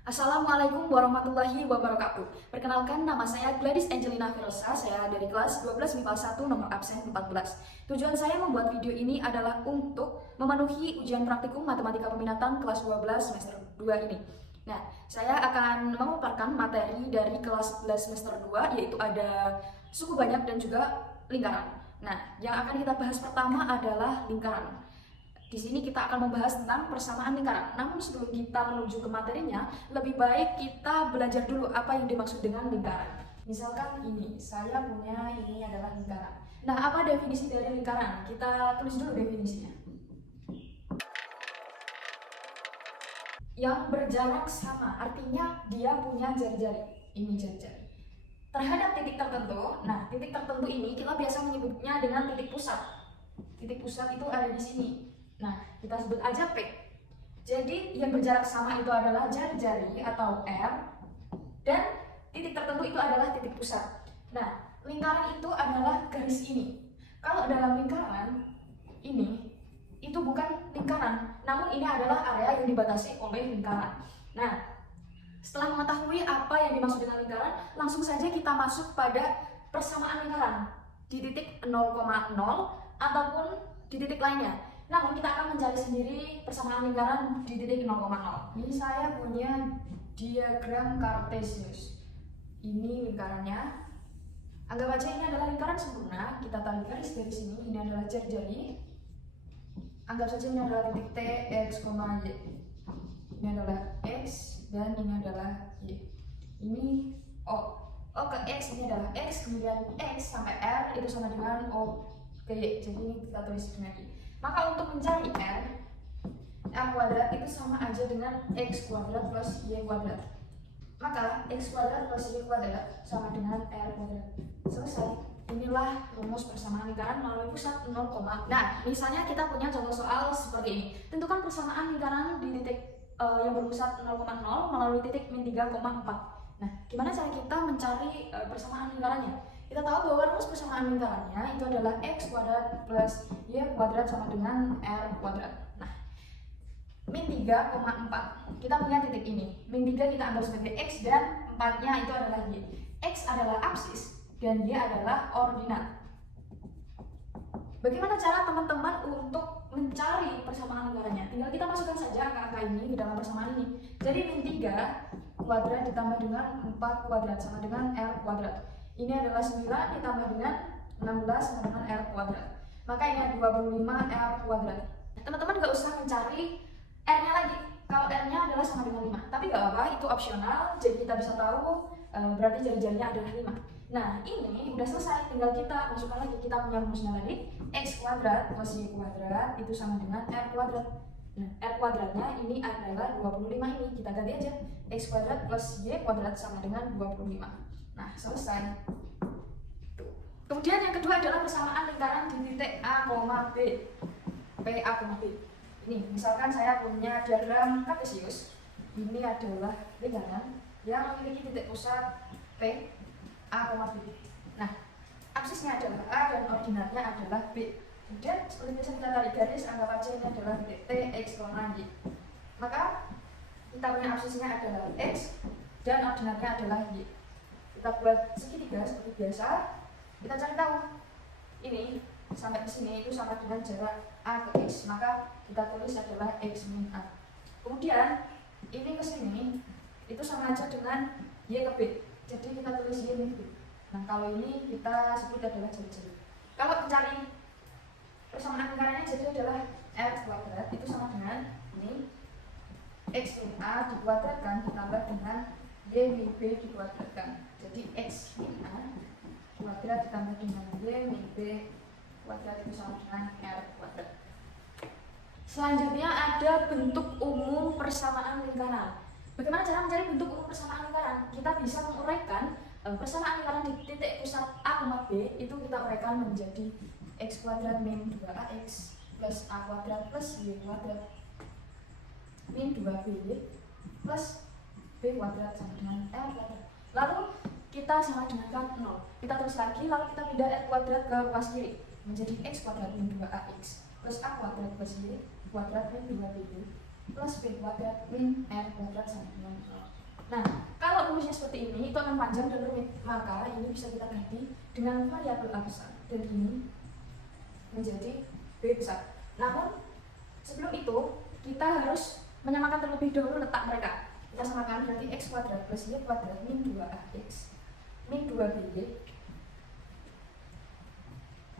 Assalamualaikum warahmatullahi wabarakatuh. Perkenalkan, nama saya Gladys Angelina Verosa. Saya dari kelas 12 MIPA 1 nomor absen 14. Tujuan saya membuat video ini adalah untuk memenuhi ujian praktikum matematika peminatan kelas 12 semester 2 ini. Nah, saya akan memaparkan materi dari kelas 11 semester 2, yaitu ada suku banyak dan juga lingkaran. Nah, yang akan kita bahas pertama adalah lingkaran. Di sini kita akan membahas tentang persamaan lingkaran. Namun sebelum kita menuju ke materinya, lebih baik kita belajar dulu apa yang dimaksud dengan lingkaran. Misalkan ini, saya punya ini adalah lingkaran. Nah, apa definisi dari lingkaran? Kita tulis dulu definisinya. Yang berjarak sama, artinya dia punya jari-jari. Ini jari-jari. Terhadap titik tertentu, nah titik tertentu ini kita biasa menyebutnya dengan titik pusat. Titik pusat itu ada di sini. Nah, kita sebut aja P. Jadi, yang berjarak sama itu adalah jari-jari atau R, dan titik tertentu itu adalah titik pusat. Nah, lingkaran itu adalah garis ini. Kalau dalam lingkaran ini, itu bukan lingkaran, namun ini adalah area yang dibatasi oleh lingkaran. Nah, setelah mengetahui apa yang dimaksud dengan lingkaran, langsung saja kita masuk pada persamaan lingkaran di titik 0,0 ataupun di titik lainnya. Namun kita akan mencari sendiri persamaan lingkaran di titik 0,0. Ini saya punya diagram Cartesius. Ini lingkarannya. Anggap aja ini adalah lingkaran sempurna. Kita tarik garis dari sini. Ini adalah jari-jari. Anggap saja ini adalah titik T, X, Y. Ini adalah X dan ini adalah Y. Ini O. O ke X ini adalah X, kemudian X sampai R itu sama dengan O ke Y. Jadi ini kita tulis lagi. Maka untuk mencari R kuadrat itu sama aja dengan X kuadrat plus Y kuadrat. Maka X kuadrat plus Y kuadrat sama dengan R kuadrat. Selesai. Inilah rumus persamaan lingkaran melalui pusat 0, nah misalnya kita punya contoh soal seperti ini. Tentukan persamaan lingkaran di titik yang berpusat 0,0 melalui titik min 3,4. Nah, gimana cara kita mencari persamaan lingkarannya? Kita tahu bahwa rumus persamaan lingkarannya itu adalah X kuadrat plus Y kuadrat sama dengan R kuadrat. Nah, min 3,4 kita punya titik ini. Min 3 kita anggap sebagai X dan 4-nya itu adalah Y. X adalah absis dan Y adalah ordinat. Bagaimana cara teman-teman untuk mencari persamaan lingkarannya? Tinggal kita masukkan saja angka-angka ini ke dalam persamaan ini. Jadi min 3 kuadrat ditambah dengan 4 kuadrat sama dengan R kuadrat. Ini adalah 9 ditambah dengan 16 sama dengan R kuadrat. Maka ini ada 25 R kuadrat. Teman-teman gak usah mencari R-nya lagi. Kalau R-nya adalah sama dengan 5. Tapi gak apa-apa, itu opsional. Jadi kita bisa tahu berarti jari-jarinya adalah 5. Nah, ini udah selesai. Tinggal kita masukkan lagi. Kita punya rumusnya tadi. X kuadrat plus Y kuadrat itu sama dengan R kuadrat. Nah, R kuadratnya ini adalah 25 ini. Kita ganti aja. X kuadrat plus Y kuadrat sama dengan 25. Nah, selesai. Tuh. Kemudian yang kedua adalah persamaan lingkaran di titik A, B. P, A, B. Ini, misalkan saya punya diagram Cartesius. Ini adalah lingkaran yang memiliki titik pusat P, A, B. Nah, absisnya adalah A dan ordinatnya adalah B. Kemudian seperti biasa kita tarik garis, anggap aja ini adalah titik T, X, Y. Maka kita punya absisnya adalah X dan ordinatnya adalah Y. Kita buat segitiga seperti biasa. Kita cari tahu ini sampai ke sini itu sama dengan jarak A ke X. Maka kita tulis adalah X min A. Kemudian ini ke sini itu sama aja dengan Y ke B. Jadi kita tulis Y min B. Nah, kalau ini kita sebut adalah jari-jari. Kalau mencari persamaan lingkarannya jadi adalah R kuadrat itu sama dengan ini X min A dikuadratkan ditambah dengan Y min B dikuadratkan. Jadi X min A kuadrat ditambah dengan Y min B kuadrat itu sama dengan R kuadrat. Selanjutnya ada bentuk umum persamaan lingkaran. Bagaimana cara mencari bentuk umum persamaan lingkaran? Kita bisa menguraikan persamaan lingkaran di titik pusat A, B itu kita uraikan menjadi X kuadrat min 2AX plus A kuadrat plus Y kuadrat min 2B plus B kuadrat sama dengan R kuadrat. Lalu kita sama dengan 0. Kita terus lagi, lalu kita pindah R kuadrat ke ruas kiri menjadi X kuadrat min 2AX plus A kuadrat plus Y kuadrat min 2BB plus B kuadrat min R kuadrat sama dengan 0. Nah, kalau rumusnya seperti ini, itu akan panjang dan rumit. Maka ini bisa kita ganti dengan variabel A besar. Dan ini menjadi B besar. Namun, sebelum itu, kita harus menyamakan terlebih dahulu letak mereka. Kita samakan berarti X kuadrat plus Y kuadrat min 2AX min 2BY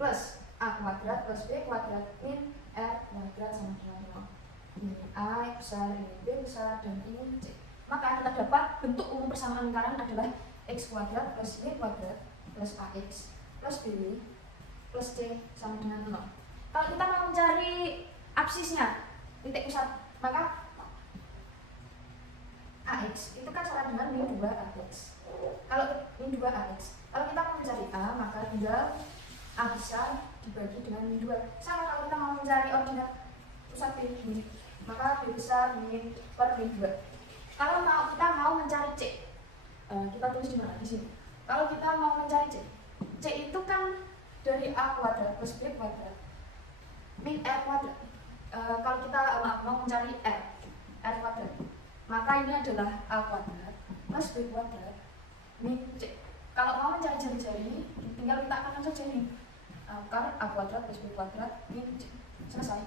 plus A kuadrat plus B kuadrat min R kuadrat sama dengan 0. Ini A besar, ini B besar, dan ini C. Maka kita dapat bentuk umum persamaan lingkaran adalah X kuadrat plus Y kuadrat plus AX plus B plus C sama dengan 0. Kalau kita mau mencari absisnya, titik pusat, maka AX itu kan sama dengan min 2AX. Kalau min 2AX, kalau kita mau mencari A, maka tinggal A besar dibagi dengan min 2. Sama kalau kita mau mencari ordinat pusat B, maka B besar min per min 2. Kalau kita mau mencari C, kita tulis di mana? Di sini. Kalau kita mau mencari C, C itu kan dari A kuadrat plus B kuadrat min R kuadrat. Kalau kita mau mencari R kuadrat, maka ini adalah A kuadrat plus B kuadrat min C. Kalau mau mencari jari-jari, tinggal kita akan saja ini akar A kuadrat plus B kuadrat min C. Selesai.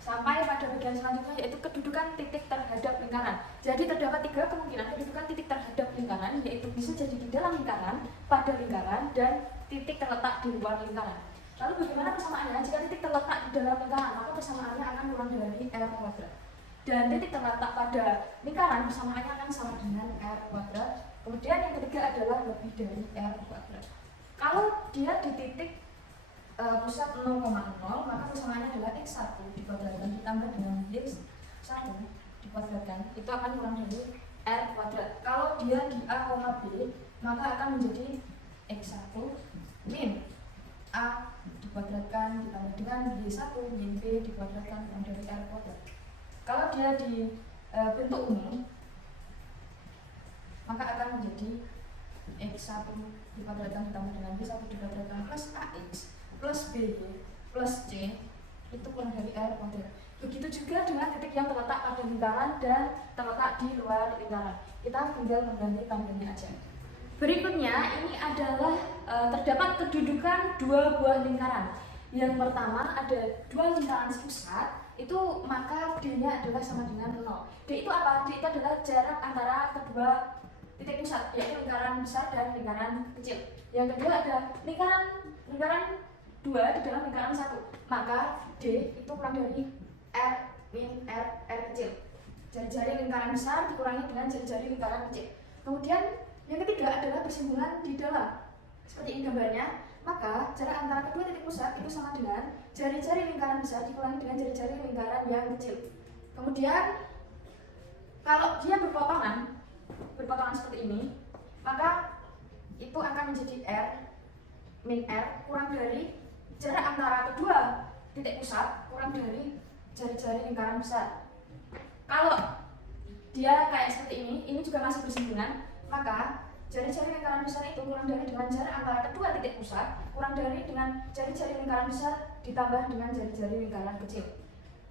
Sampai pada bagian selanjutnya, yaitu kedudukan titik terhadap lingkaran. Jadi terdapat 3 kemungkinan kedudukan titik terhadap lingkaran, yaitu bisa jadi di dalam lingkaran, pada lingkaran, dan titik terletak di luar lingkaran. Lalu bagaimana persamaannya? Jika titik terletak di dalam lingkaran, maka persamaannya akan kurang dari R kuadrat. Dan titik terletak pada lingkaran, persamaannya akan sama dengan R kuadrat. Kemudian yang ketiga adalah lebih dari R kuadrat. Kalau dia di titik pusat 0,0, maka persamaannya adalah X1 dikuadratkan ditambah dengan X1 dikuadratkan, itu akan kurang dari R kuadrat. Kalau dia di A, B, maka akan menjadi X1 min A dikuadratkan ditambah dengan Y1 min B dikuadratkan kurang dari R kuadrat. Kalau dia di bentuk umum, maka akan menjadi X1 dikuadratkan ditambah dengan Y1 dikuadratkan plus AX plus B plus C itu kurang dari R kuadrat. Begitu juga dengan titik yang terletak pada lingkaran dan terletak di luar lingkaran. Kita tinggal mengganti tandanya aja. Berikutnya ini adalah terdapat kedudukan 2 buah lingkaran. Yang pertama ada 2 lingkaran pusat, itu maka D-nya adalah sama dengan 0. D itu apa? D itu adalah jarak antara kedua titik pusat, yaitu lingkaran besar dan lingkaran kecil. Yang kedua ada lingkaran 2 di dalam lingkaran 1, maka D itu kurang dari R min R kecil. Jari-jari lingkaran besar dikurangi dengan jari-jari lingkaran kecil. Kemudian yang ketiga adalah bersinggungan di dalam. Seperti ini gambarnya, maka jarak antara kedua titik pusat itu sama dengan jari-jari lingkaran besar dikurangi dengan jari-jari lingkaran yang kecil. Kemudian kalau dia berpotongan seperti ini, maka itu akan menjadi R min R kurang dari jarak antara kedua titik pusat kurang dari jari-jari lingkaran besar. Kalau dia kayak seperti ini juga masih bersinggungan, maka jari-jari lingkaran besar itu kurang dari dengan jarak antara kedua titik pusat kurang dari dengan jari-jari lingkaran besar ditambah dengan jari-jari lingkaran kecil.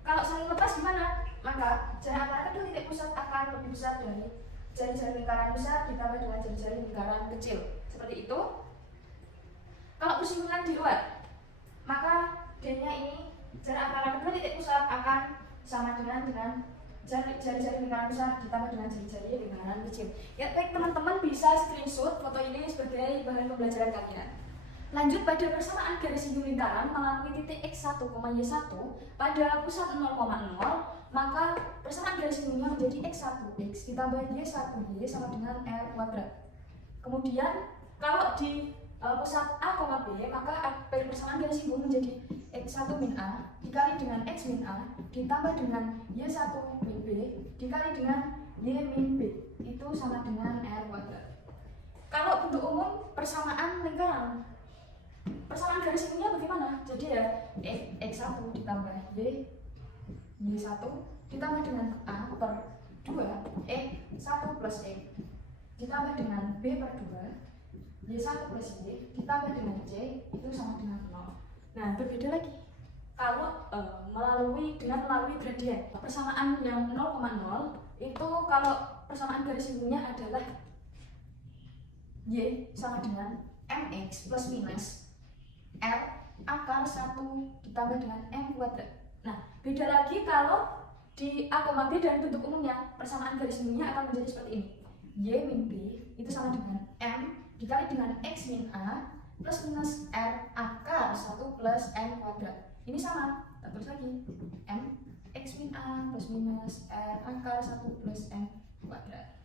Kalau saling lepas gimana? Maka jarak antara kedua titik pusat akan lebih besar dari jari-jari lingkaran besar ditambah dengan jari-jari lingkaran kecil. Seperti itu. Kalau bersinggungan di luar, maka D-nya ini jarak antara kedua titik pusat akan sama dengan jari-jari lingkaran besar ditambah dengan jari-jari lingkaran kecil. Ya baik, teman-teman bisa screenshot foto ini sebagai bahan pembelajaran kalian. Lanjut pada persamaan garis singgung lingkaran melalui titik X1, Y1 pada pusat 0,0, maka persamaan garis singgungnya menjadi X1 X ditambah Y1 Y sama dengan R kuadrat. Kemudian kalau di pusat A, B, maka persamaan garis singgung menjadi X1 min A dikali dengan X min A ditambah dengan Y1 min B dikali dengan Y min B, itu sama dengan R kuadrat. Kalau bentuk umum persamaan lingkaran, persamaan garis singgungnya bagaimana? Jadi ya X1 ditambah Y1 ditambah dengan A per 2 1 plus ditambah dengan B per 2 Y1 plus Y ditambah dengan C itu sama dengan 0. Nah, berbeda lagi. kalau melalui gradien. Persamaan yang 0,0 itu kalau persamaan garis singkungnya adalah y sama dengan mx plus minus r akar 1 ditambah dengan m kuadrat. Nah, beda lagi kalau di A, B dan bentuk umumnya persamaan garis singkungnya akan menjadi seperti ini. Y min B itu sama dengan M dikali dengan X min A plus minus R akar 1 plus M kuadrat. Ini sama, kita tulis lagi M X min A plus minus R akar 1 plus M kuadrat.